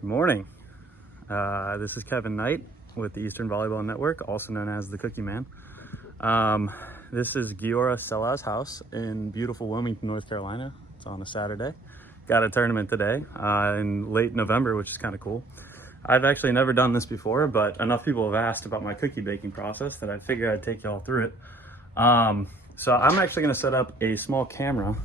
Good morning. This is Kevin Knight with the Eastern Volleyball Network, also known as the Cookieman. This is Giora Selau's house in beautiful Wilmington, North Carolina. It's on a Saturday. Got a tournament today in late November, which is kind of cool. I've actually never done this before, but enough people have asked about my cookie baking process that I figured I'd take y'all through it. So I'm actually going to set up a small camera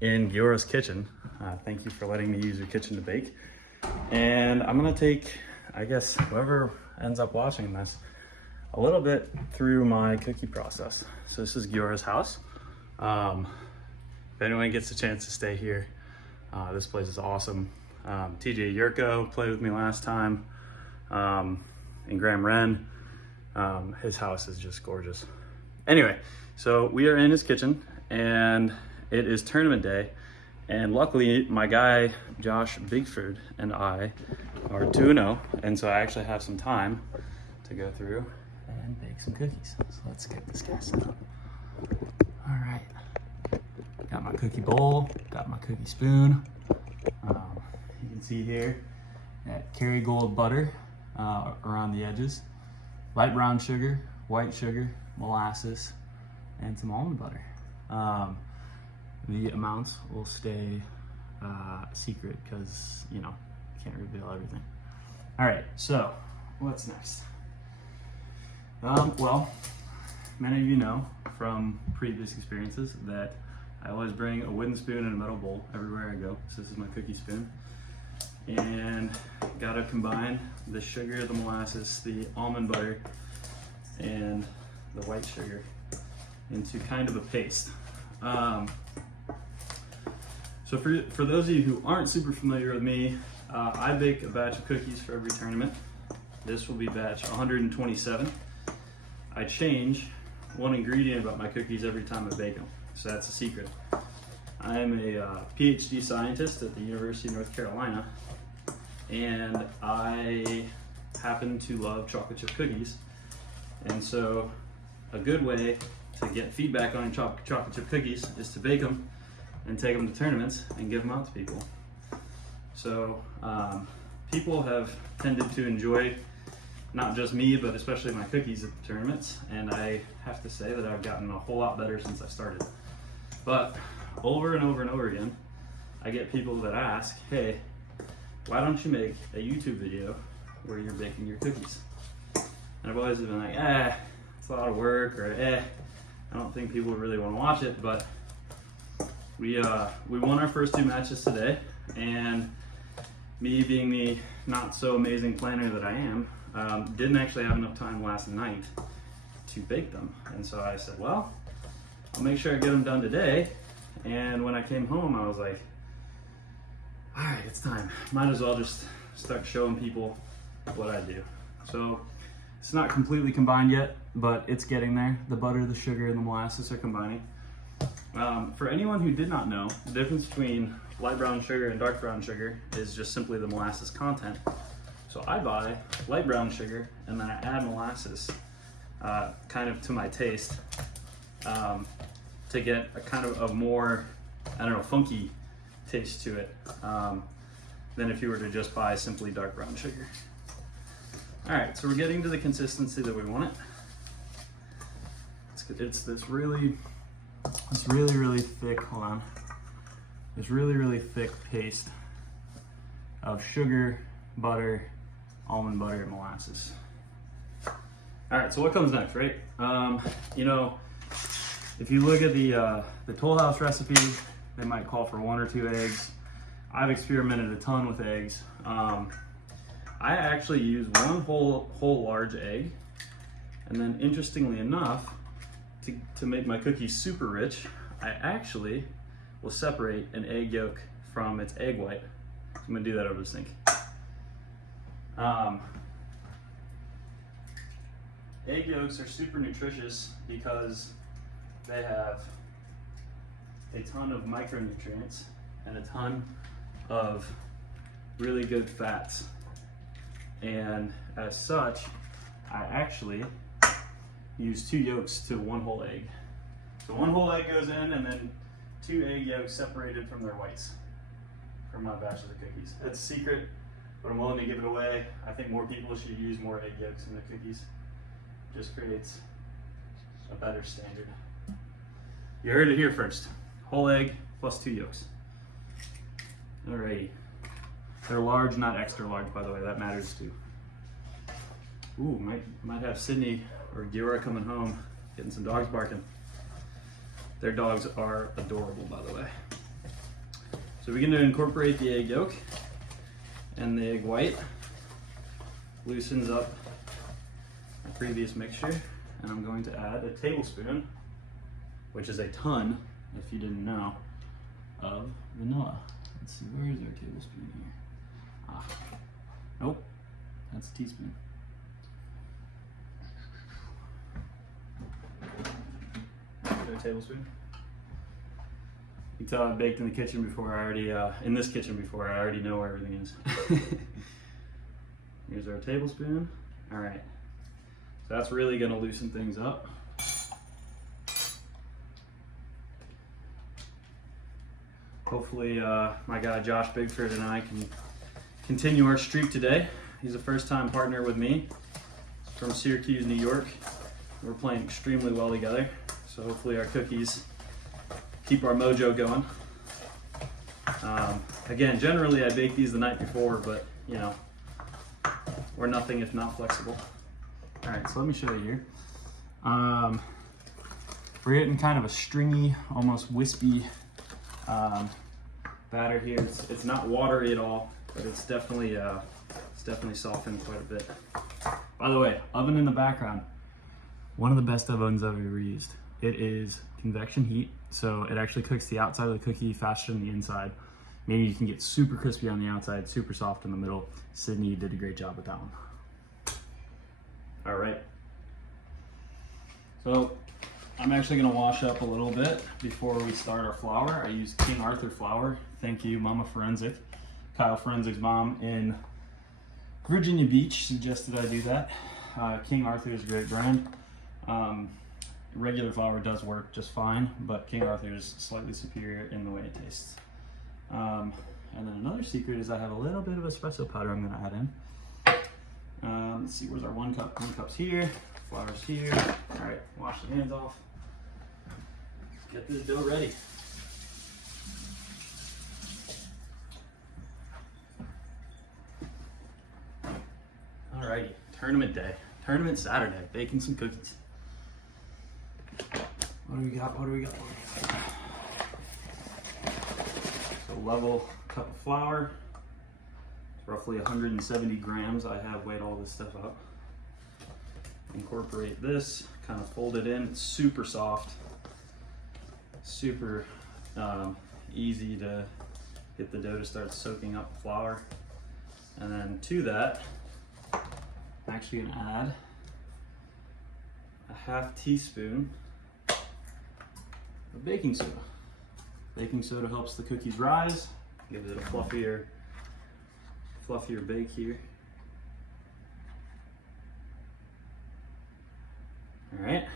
in Giora's kitchen. Thank you for letting me use your kitchen to bake. And I'm gonna take, I guess, whoever ends up watching this, a little bit through my cookie process. So this is Giora's house. If anyone gets a chance to stay here, this place is awesome. TJ Yurko played with me last time, and Graham Wren. His house is just gorgeous. Anyway, so we are in his kitchen and it is tournament day. And luckily, my guy, Josh Bigford, and I are 2-0, and so I actually have some time to go through and bake some cookies. So let's get this guy set up. All right, got my cookie bowl, got my cookie spoon. You can see here that Kerrygold butter around the edges, light brown sugar, white sugar, molasses, and some almond butter. The amounts will stay secret because, you know, can't reveal everything. All right, so what's next? Well, many of you know from previous experiences that I always bring a wooden spoon and a metal bowl everywhere I go. So this is my cookie spoon. And gotta combine the sugar, the molasses, the almond butter, and the white sugar into kind of a paste. So for those of you who aren't super familiar with me, I bake a batch of cookies for every tournament. This will be batch 127. I change one ingredient about my cookies every time I bake them, so that's a secret. I am a PhD scientist at the University of North Carolina, and I happen to love chocolate chip cookies. And so a good way to get feedback on chocolate chip cookies is to bake them and take them to tournaments and give them out to people. So people have tended to enjoy not just me, but especially my cookies at the tournaments. And I have to say that I've gotten a whole lot better since I started. But over and over and over again, I get people that ask, hey, why don't you make a YouTube video where you're baking your cookies? And I've always been like, it's a lot of work, or I don't think people really want to watch it. But we won our first 2 matches today, and me being the not so amazing planner that I am, didn't actually have enough time last night to bake them. And so I said, well, I'll make sure I get them done today. And when I came home, I was like, all right, it's time. Might as well just start showing people what I do. So it's not completely combined yet, but it's getting there. The butter, the sugar, and the molasses are combining. For anyone who did not know, the difference between light brown sugar and dark brown sugar is just simply the molasses content. So I buy light brown sugar and then I add molasses kind of to my taste to get a kind of a more, I don't know, funky taste to it than if you were to just buy simply dark brown sugar. All right, so we're getting to the consistency that we want it. It's this really thick, hold on. This really thick paste of sugar, butter, almond butter, and molasses. All right, so what comes next, right? You know, if you look at the Toll House recipe, they might call for 1 or 2 eggs. I've experimented a ton with eggs. I actually use 1 whole large egg, and then interestingly enough, to make my cookies super rich, I actually will separate an egg yolk from its egg white. So I'm gonna do that over the sink. Egg yolks are super nutritious because they have a ton of micronutrients and a ton of really good fats. And as such, I actually use 2 yolks to 1 whole egg. So 1 whole egg goes in, and then 2 egg yolks separated from their whites for my bachelor cookies. That's a secret. but I'm willing to give it away. I think more people should use more egg yolks in the cookies. Just creates a better standard. You heard it here first. Whole egg plus 2 yolks. Alrighty. They're large, not extra large, by the way. That matters too. Ooh, might have Sydney or Giora coming home, getting some dogs barking. Their dogs are adorable, by the way. So we're going to incorporate the egg yolk and the egg white. Loosens up our previous mixture, and I'm going to add a tablespoon, which is a ton, if you didn't know, of vanilla. Let's see, where is our tablespoon here? Ah, nope, that's a teaspoon. A tablespoon. You can tell I baked in the kitchen before. I already in this kitchen before. I already know where everything is. Here's our tablespoon. All right, so that's really going to loosen things up. Hopefully, my guy Josh Bigford and I can continue our streak today. He's a first-time partner with me. He's from Syracuse, New York. We're playing extremely well together. So hopefully our cookies keep our mojo going. Again, generally I bake these the night before, but you know, we're nothing if not flexible. All right, so let me show you here. We're getting kind of a stringy, almost wispy batter here. It's not watery at all, but it's definitely softened quite a bit. By the way, oven in the background. One of the best ovens I've ever used. It is convection heat, so it actually cooks the outside of the cookie faster than the inside, meaning you can get super crispy on the outside, super soft in the middle. Sydney did a great job with that one. All right. So I'm actually gonna wash up a little bit before we start our flour. I use King Arthur flour. Thank you, Mama Forensic. Kyle Forensic's mom in Virginia Beach suggested I do that. King Arthur is a great brand. Regular flour does work just fine, but King Arthur is slightly superior in the way it tastes. And then another secret is I have a little bit of espresso powder I'm gonna add in. Let's see, where's our 1 cup? 1 cup's here, flour's here. All right, wash the hands off. Get this dough ready. Alrighty, tournament day, tournament Saturday, baking some cookies. What do we got? So level cup of flour, roughly 170 grams. I have weighed all this stuff up. Incorporate this, kind of fold it in. It's super soft, super easy to get the dough to start soaking up the flour. And then to that, I'm actually gonna add a 1/2 teaspoon of baking soda. Baking soda helps the cookies rise, gives it a fluffier bake here. All right.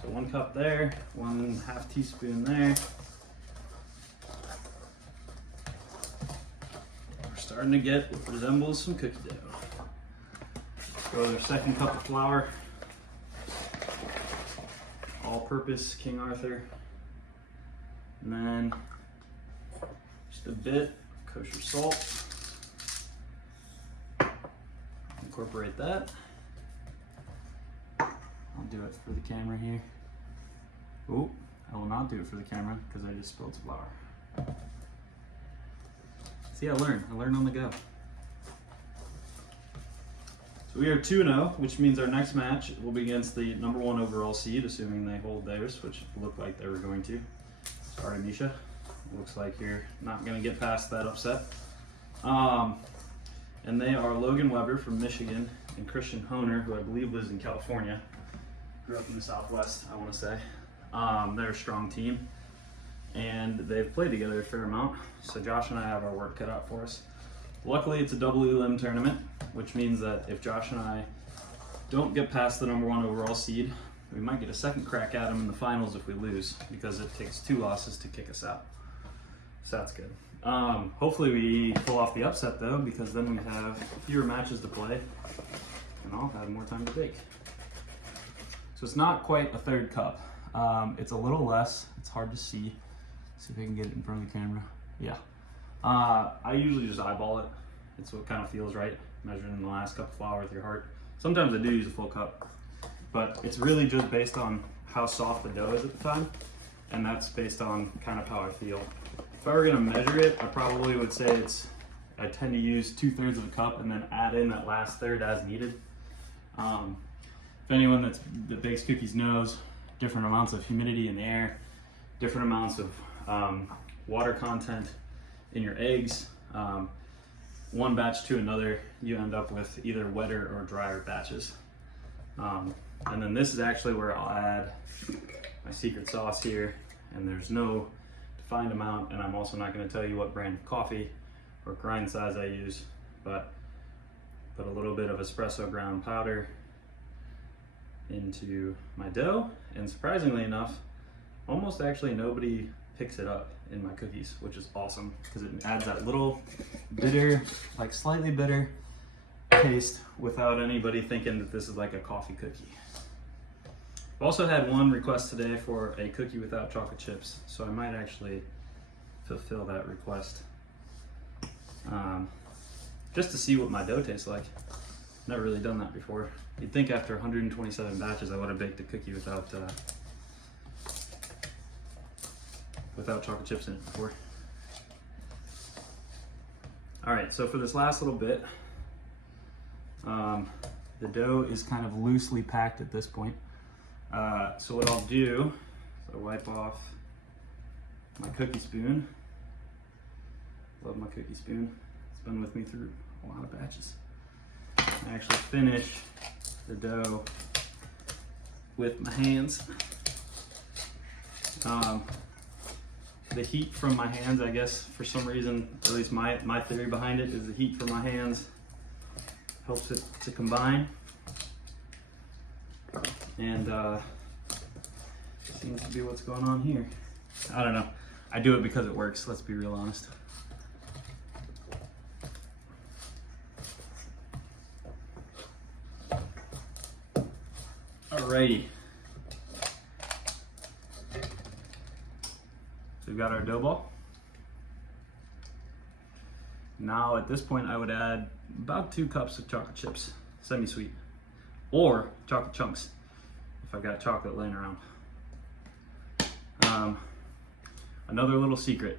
So 1 cup there, 1/2 teaspoon there. We're starting to get what resembles some cookie dough. Go with our 2nd cup of flour. All-purpose King Arthur, and then just a bit of kosher salt. Incorporate that. I'll do it for the camera here. Oh, I will not do it for the camera because I just spilled some flour. See, I learn on the go. So we are 2-0, which means our next match will be against the #1 overall seed, assuming they hold theirs, which looked like they were going to. Sorry, Misha. Looks like you're not going to get past that upset. And they are Logan Weber from Michigan and Christian Honer, who I believe lives in California. Grew up in the Southwest, I want to say. They're a strong team, and they've played together a fair amount. So Josh and I have our work cut out for us. Luckily, it's a double elim tournament, which means that if Josh and I don't get past the #1 overall seed, we might get a second crack at them in the finals if we lose, because it takes 2 losses to kick us out. So that's good. Hopefully we pull off the upset though, because then we have fewer matches to play and I'll have more time to bake. So it's not quite a third cup. It's a little less. It's hard to see. See if I can get it in front of the camera. Yeah. I usually just eyeball it. It's what kind of feels right, measuring the last cup of flour with your heart. Sometimes I do use a full cup, but it's really just based on how soft the dough is at the time, and that's based on kind of how I feel. If I were gonna measure it, I probably would say I tend to use 2/3 of a cup and then add in that last third as needed. If anyone that bakes cookies knows, different amounts of humidity in the air, different amounts of water content in your eggs. One batch to another, you end up with either wetter or drier batches. And then this is actually where I'll add my secret sauce here, and there's no defined amount, and I'm also not going to tell you what brand of coffee or grind size I use, but put a little bit of espresso ground powder into my dough, and surprisingly enough, almost actually nobody picks it up in my cookies, which is awesome because it adds that little bitter, like slightly bitter taste without anybody thinking that this is like a coffee cookie. I've also had one request today for a cookie without chocolate chips, so I might actually fulfill that request just to see what my dough tastes like. Never really done that before. You'd think after 127 batches I would have baked a cookie without chocolate chips in it before. All right, so for this last little bit, the dough is kind of loosely packed at this point. So what I'll do is I'll wipe off my cookie spoon. Love my cookie spoon. It's been with me through a lot of batches. I actually finish the dough with my hands. The heat from my hands, I guess, for some reason, at least my theory behind it is the heat from my hands helps it to combine. And seems to be what's going on here. I don't know. I do it because it works, let's be real honest. Alrighty. So we've got our dough ball. Now at this point I would add about 2 cups of chocolate chips, semi-sweet, or chocolate chunks if I've got chocolate laying around. Another little secret,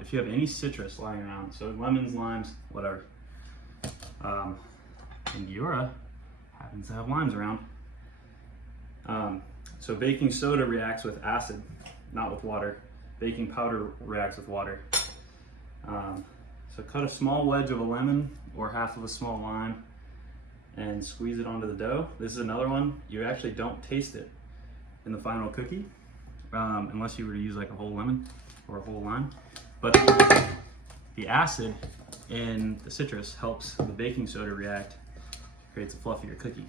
if you have any citrus lying around, so lemons, limes, whatever, and Giora happens to have limes around. So baking soda reacts with acid, not with water. Baking powder reacts with water. So cut a small wedge of a lemon or half of a small lime and squeeze it onto the dough. This is another one, you actually don't taste it in the final cookie, unless you were to use like a whole lemon or a whole lime. But the acid in the citrus helps the baking soda react, creates a fluffier cookie.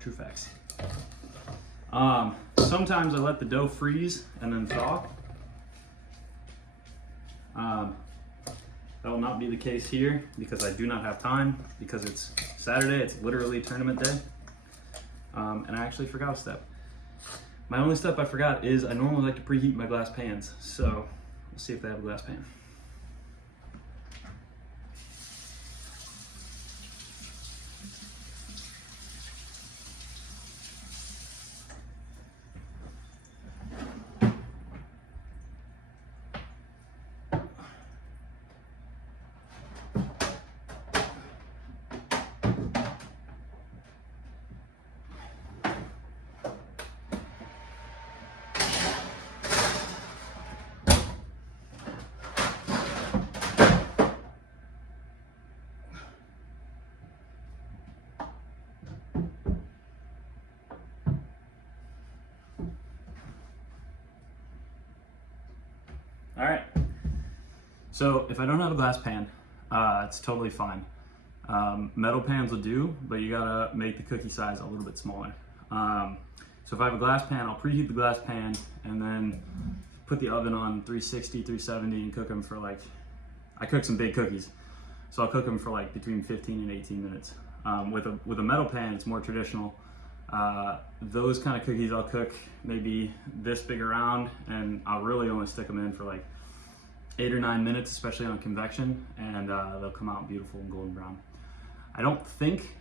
True facts. Sometimes I let the dough freeze and then thaw. That will not be the case here because I do not have time, because it's Saturday, it's literally tournament day. And I actually forgot a step. My only step I forgot is I normally like to preheat my glass pans. So let's see if they have a glass pan. All right, so if I don't have a glass pan, it's totally fine. Metal pans will do, but you gotta make the cookie size a little bit smaller. So if I have a glass pan, I'll preheat the glass pan and then put the oven on 360, 370 and cook them for like, I cook some big cookies. So I'll cook them for like between 15 and 18 minutes. With a metal pan, it's more traditional. Those kind of cookies I'll cook maybe this big around, and I'll really only stick them in for like 8 or 9 minutes, especially on convection, and they'll come out beautiful and golden brown. I don't think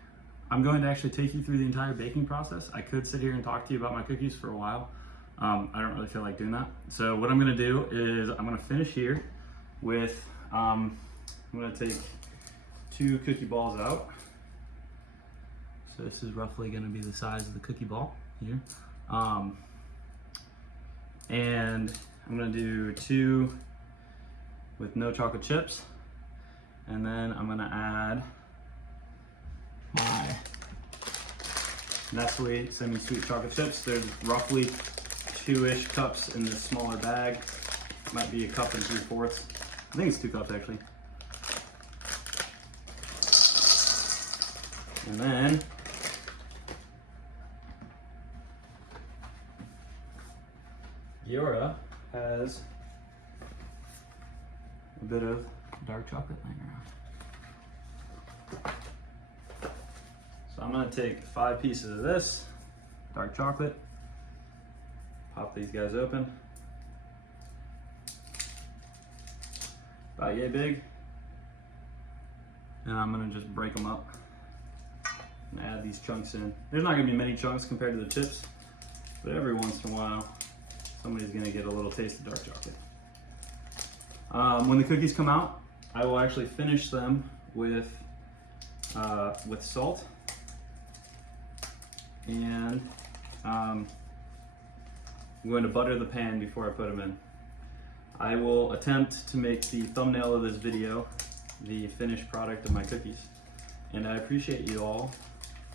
I'm going to actually take you through the entire baking process. I could sit here and talk to you about my cookies for a while. I don't really feel like doing that. So what I'm gonna do is I'm gonna finish here with, I'm gonna take 2 cookie balls out. So this is roughly gonna be the size of the cookie ball here. And I'm gonna do 2 with no chocolate chips. And then I'm gonna add my Nestle semi-sweet chocolate chips. There's roughly 2-ish cups in this smaller bag. Might be a cup and 3/4. I think it's 2 cups actually. And then Giora has a bit of dark chocolate laying around. So I'm gonna take 5 pieces of this dark chocolate, pop these guys open, about yay big, and I'm gonna just break them up and add these chunks in. There's not gonna be many chunks compared to the chips, but every once in a while, somebody's gonna get a little taste of dark chocolate. When the cookies come out, I will actually finish them with salt, and I'm going to butter the pan before I put them in. I will attempt to make the thumbnail of this video the finished product of my cookies. And I appreciate you all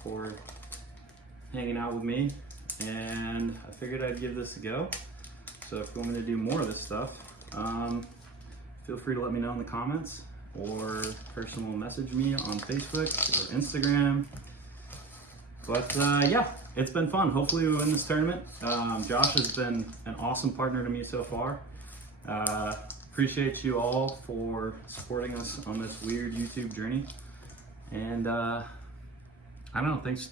for hanging out with me, and I figured I'd give this a go. So if you want me to do more of this stuff, feel free to let me know in the comments, or personal message me on Facebook or Instagram. But yeah, it's been fun. Hopefully we win this tournament. Josh has been an awesome partner to me so far. Appreciate you all for supporting us on this weird YouTube journey. And I don't know, thanks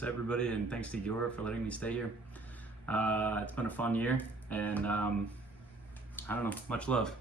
to everybody, and thanks to Giora for letting me stay here. It's been a fun year, and I don't know, much love.